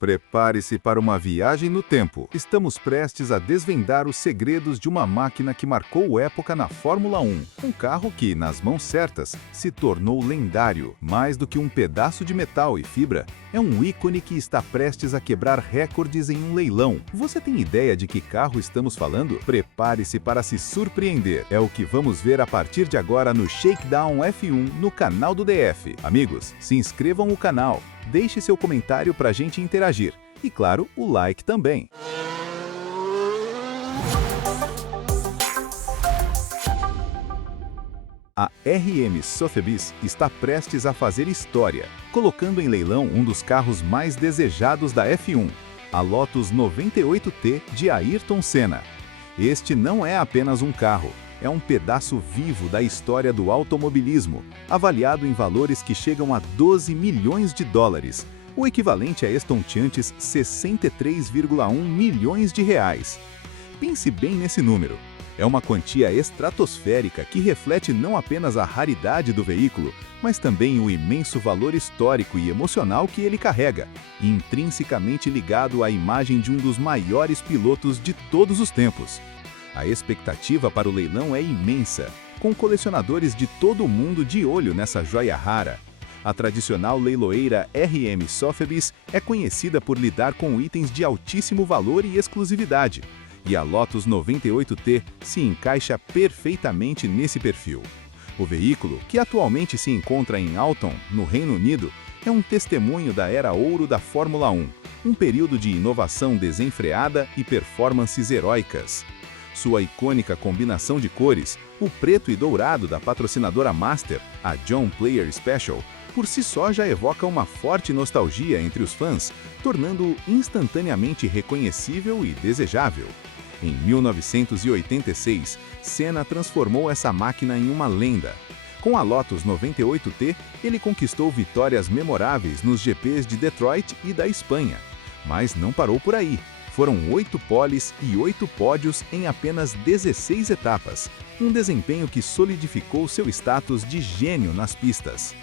Prepare-se para uma viagem no tempo. Estamos prestes a desvendar os segredos de uma máquina que marcou época na Fórmula 1. Um carro que, nas mãos certas, se tornou lendário. Mais do que um pedaço de metal e fibra, é um ícone que está prestes a quebrar recordes em um leilão. Você tem ideia de que carro estamos falando? Prepare-se para se surpreender. É o que vamos ver a partir de agora no Shakedown F1 no canal do DF. Amigos, se inscrevam no canal. Deixe seu comentário para a gente interagir. E, claro, o like também. A RM Sotheby's está prestes a fazer história, colocando em leilão um dos carros mais desejados da F1, a Lotus 98T de Ayrton Senna. Este não é apenas um carro, é um pedaço vivo da história do automobilismo, avaliado em valores que chegam a 12 milhões de dólares, o equivalente a estonteantes 63,1 milhões de reais. Pense bem nesse número. É uma quantia estratosférica que reflete não apenas a raridade do veículo, mas também o imenso valor histórico e emocional que ele carrega, intrinsecamente ligado à imagem de um dos maiores pilotos de todos os tempos. A expectativa para o leilão é imensa, com colecionadores de todo o mundo de olho nessa joia rara. A tradicional leiloeira RM Sotheby's é conhecida por lidar com itens de altíssimo valor e exclusividade, e a Lotus 98T se encaixa perfeitamente nesse perfil. O veículo, que atualmente se encontra em Alton, no Reino Unido, é um testemunho da era ouro da Fórmula 1, um período de inovação desenfreada e performances heróicas. Sua icônica combinação de cores, o preto e dourado da patrocinadora Master, a John Player Special, por si só já evoca uma forte nostalgia entre os fãs, tornando-o instantaneamente reconhecível e desejável. Em 1986, Senna transformou essa máquina em uma lenda. Com a Lotus 98T, ele conquistou vitórias memoráveis nos GPs de Detroit e da Espanha. Mas não parou por aí. Foram 8 poles e 8 pódios em apenas 16 etapas, um desempenho que solidificou seu status de gênio nas pistas.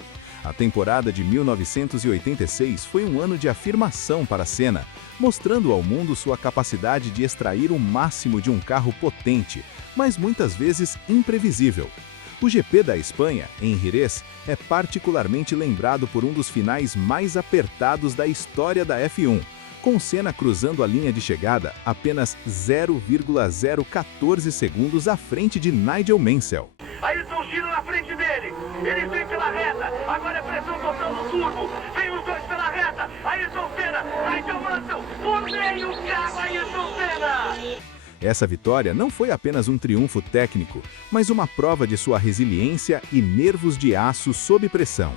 A temporada de 1986 foi um ano de afirmação para Senna, mostrando ao mundo sua capacidade de extrair o máximo de um carro potente, mas muitas vezes imprevisível. O GP da Espanha, em Jerez, é particularmente lembrado por um dos finais mais apertados da história da F1, com Senna cruzando a linha de chegada apenas 0,014 segundos à frente de Nigel Mansell. Ayrton gira na frente dele, ele vem pela reta, agora é pressão total no turbo, vem os dois pela reta, Ayrton Senna, Nigel Mansell, por meio, carro Ayrton Senna! Essa vitória não foi apenas um triunfo técnico, mas uma prova de sua resiliência e nervos de aço sob pressão.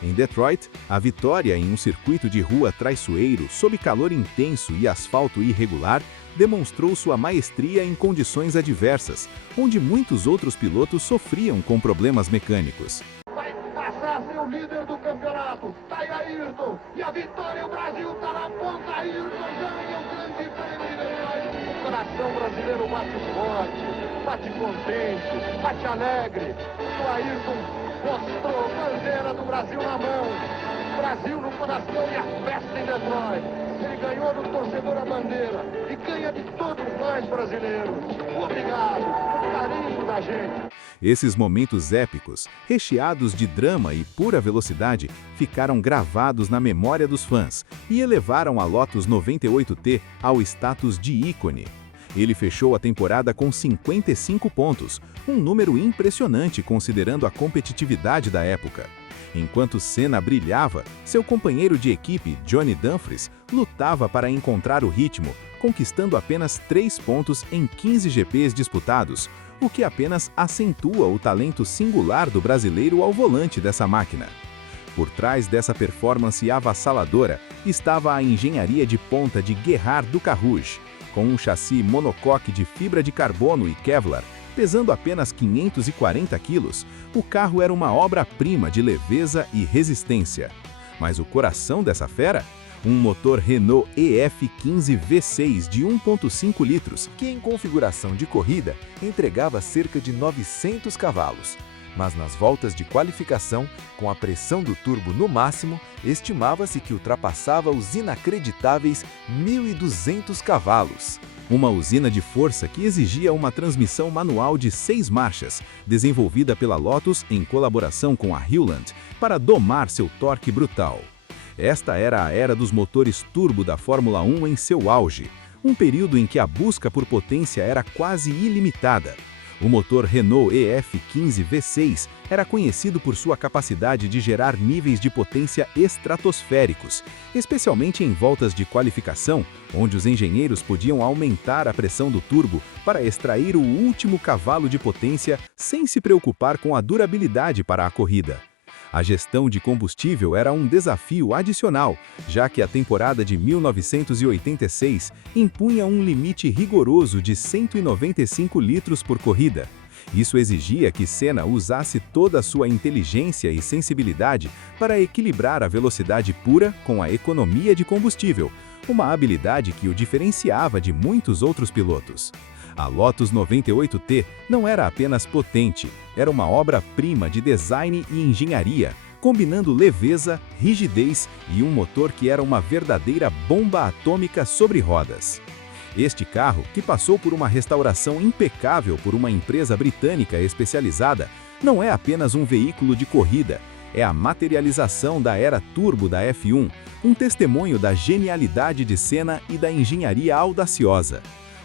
Em Detroit, a vitória em um circuito de rua traiçoeiro, sob calor intenso e asfalto irregular, demonstrou sua maestria em condições adversas, onde muitos outros pilotos sofriam com problemas mecânicos. Vai passar a ser o líder do campeonato, tá aí Ayrton, e a vitória, o Brasil tá na ponta, Ayrton ganha o grande prêmio. O coração brasileiro bate forte, bate contente, bate alegre, o Ayrton mostrou bandeira do Brasil na mão, Brasil no coração e a festa em Detroit. Ele ganhou do torcedor a bandeira e ganha de todos nós brasileiros. Obrigado, o carinho da gente. Esses momentos épicos, recheados de drama e pura velocidade, ficaram gravados na memória dos fãs e elevaram a Lotus 98T ao status de ícone. Ele fechou a temporada com 55 pontos, um número impressionante considerando a competitividade da época. Enquanto Senna brilhava, seu companheiro de equipe, Johnny Dumfries, lutava para encontrar o ritmo, conquistando apenas 3 pontos em 15 GPs disputados, o que apenas acentua o talento singular do brasileiro ao volante dessa máquina. Por trás dessa performance avassaladora estava a engenharia de ponta de Gerhard Ducarrouge. Com um chassi monocoque de fibra de carbono e Kevlar, pesando apenas 540 quilos, o carro era uma obra-prima de leveza e resistência. Mas o coração dessa fera? Um motor Renault EF15 V6 de 1,5 litros, que em configuração de corrida entregava cerca de 900 cavalos. mas nas voltas de qualificação, com a pressão do turbo no máximo, estimava-se que ultrapassava os inacreditáveis 1.200 cavalos. Uma usina de força que exigia uma transmissão manual de 6 marchas, desenvolvida pela Lotus em colaboração com a Hewland, para domar seu torque brutal. Esta era a era dos motores turbo da Fórmula 1 em seu auge, um período em que a busca por potência era quase ilimitada. O motor Renault EF15 V6 era conhecido por sua capacidade de gerar níveis de potência estratosféricos, especialmente em voltas de qualificação, onde os engenheiros podiam aumentar a pressão do turbo para extrair o último cavalo de potência sem se preocupar com a durabilidade para a corrida. A gestão de combustível era um desafio adicional, já que a temporada de 1986 impunha um limite rigoroso de 195 litros por corrida. Isso exigia que Senna usasse toda a sua inteligência e sensibilidade para equilibrar a velocidade pura com a economia de combustível, uma habilidade que o diferenciava de muitos outros pilotos. A Lotus 98T não era apenas potente, era uma obra-prima de design e engenharia, combinando leveza, rigidez e um motor que era uma verdadeira bomba atômica sobre rodas. Este carro, que passou por uma restauração impecável por uma empresa britânica especializada, não é apenas um veículo de corrida, é a materialização da era turbo da F1, um testemunho da genialidade de Senna e da engenharia audaciosa.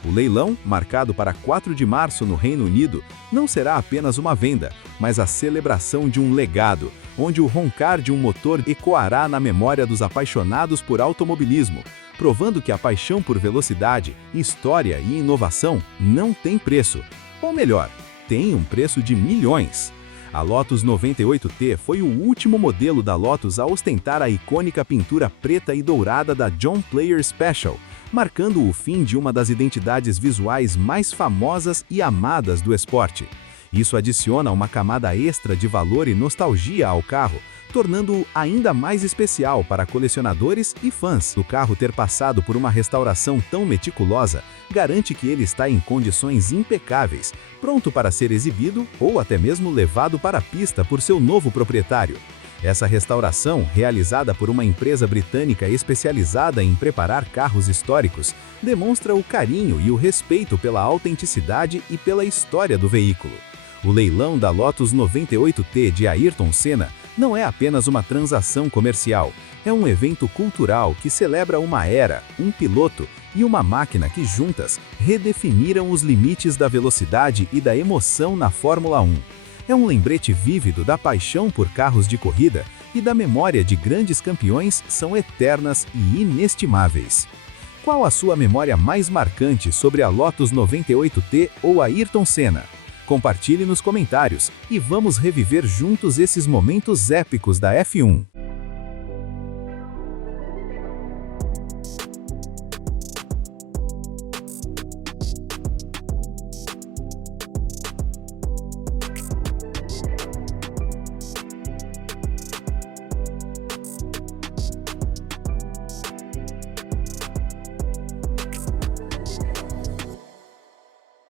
O leilão, marcado para 4 de março no Reino Unido, não será apenas uma venda, mas a celebração de um legado, onde o roncar de um motor ecoará na memória dos apaixonados por automobilismo, provando que a paixão por velocidade, história e inovação não tem preço. Ou melhor, tem um preço de milhões. A Lotus 98T foi o último modelo da Lotus a ostentar a icônica pintura preta e dourada da John Player Special, marcando o fim de uma das identidades visuais mais famosas e amadas do esporte. Isso adiciona uma camada extra de valor e nostalgia ao carro, tornando-o ainda mais especial para colecionadores e fãs. O carro ter passado por uma restauração tão meticulosa garante que ele está em condições impecáveis, pronto para ser exibido ou até mesmo levado para a pista por seu novo proprietário. Essa restauração, realizada por uma empresa britânica especializada em preparar carros históricos, demonstra o carinho e o respeito pela autenticidade e pela história do veículo. O leilão da Lotus 98T de Ayrton Senna não é apenas uma transação comercial, é um evento cultural que celebra uma era, um piloto e uma máquina que juntas redefiniram os limites da velocidade e da emoção na Fórmula 1. É um lembrete vívido da paixão por carros de corrida e da memória de grandes campeões são eternas e inestimáveis. Qual a sua memória mais marcante sobre a Lotus 98T ou Ayrton Senna? Compartilhe nos comentários e vamos reviver juntos esses momentos épicos da F1.